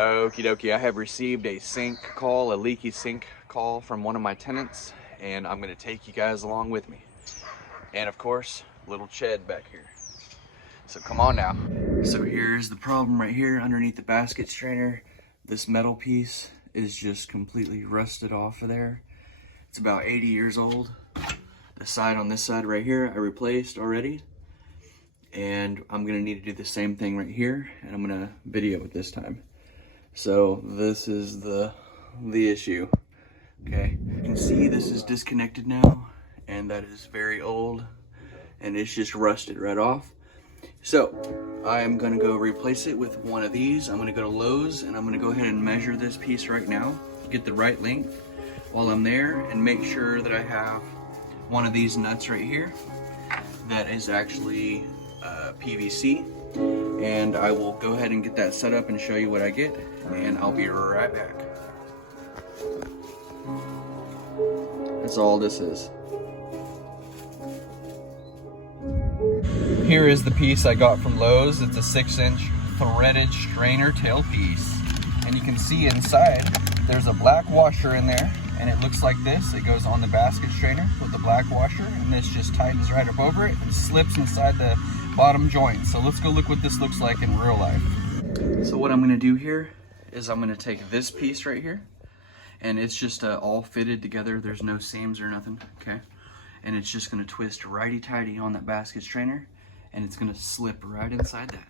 Okie dokie, I have received a leaky sink call from one of my tenants, and I'm gonna take you guys along with me. And of course, little Ched back here. So come on now. So here's the problem right here underneath the basket strainer. This metal piece is just completely rusted off of there. It's about 80 years old. The side on this side right here, I replaced already. And I'm gonna need to do the same thing right here, and I'm gonna video it this time. So this is the issue, okay? You can see this is disconnected now, and that is very old, and it's just rusted right off. So I am gonna go replace it with one of these. I'm gonna go to Lowe's, and I'm gonna go ahead and measure this piece right now, get the right length while I'm there, and make sure that I have one of these nuts right here that is actually PVC. And I will go ahead and get that set up and show you what I get, and I'll be right back. That's all this is. Here is the piece I got from Lowe's. It's a 6-inch threaded strainer tailpiece. And you can see inside there's a black washer in there, and it looks like this. It goes on the basket strainer with the black washer, and this just tightens right up over it and slips inside the bottom joint. So let's go look what this looks like in real life. So what I'm gonna do here is I'm gonna take this piece right here, and it's just all fitted together. There's no seams or nothing, okay? And it's just gonna twist righty-tighty on that basket strainer, and it's gonna slip right inside that.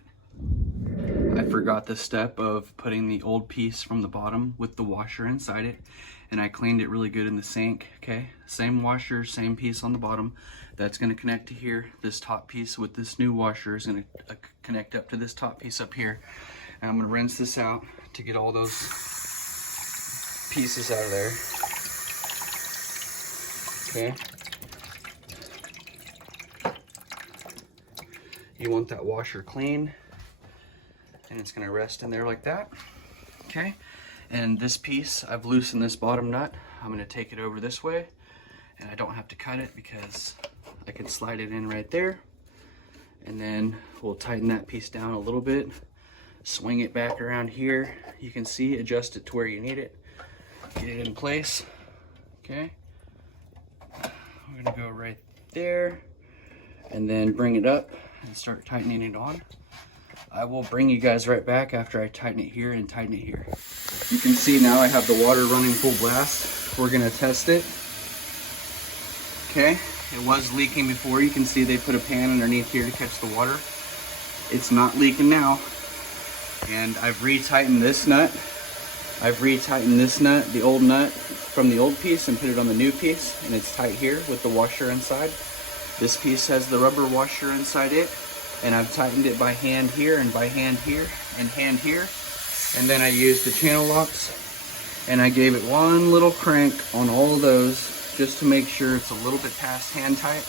I forgot the step of putting the old piece from the bottom with the washer inside it, and I cleaned it really good in the sink, okay? Same washer, same piece on the bottom. That's gonna connect to here. This top piece with this new washer is gonna connect up to this top piece up here. And I'm gonna rinse this out to get all those pieces out of there, okay? You want that washer clean, and it's gonna rest in there like that, okay? And this piece, I've loosened this bottom nut. I'm gonna take it over this way, and I don't have to cut it because I can slide it in right there. And then we'll tighten that piece down a little bit, swing it back around here. You can see, adjust it to where you need it. Get it in place, okay? We're gonna go right there, and then bring it up and start tightening it on. I will bring you guys right back after I tighten it here and tighten it here. You can see now I have the water running full blast. We're gonna test it. Okay, it was leaking before. You can see they put a pan underneath here to catch the water. It's not leaking now. And I've retightened this nut. I've retightened this nut, the old nut from the old piece, and put it on the new piece, and it's tight here with the washer inside. This piece has the rubber washer inside it, and I've tightened it by hand here, and by hand here, and hand here. And then I used the channel locks, and I gave it one little crank on all of those just to make sure it's a little bit past hand tight.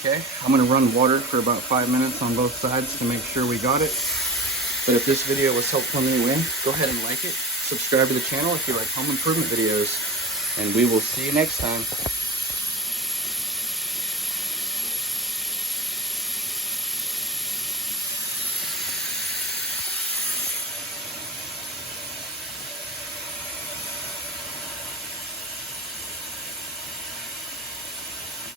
Okay, I'm gonna run water for about 5 minutes on both sides to make sure we got it. But if this video was helpful in any way, go ahead and like it, subscribe to the channel if you like home improvement videos, and we will see you next time.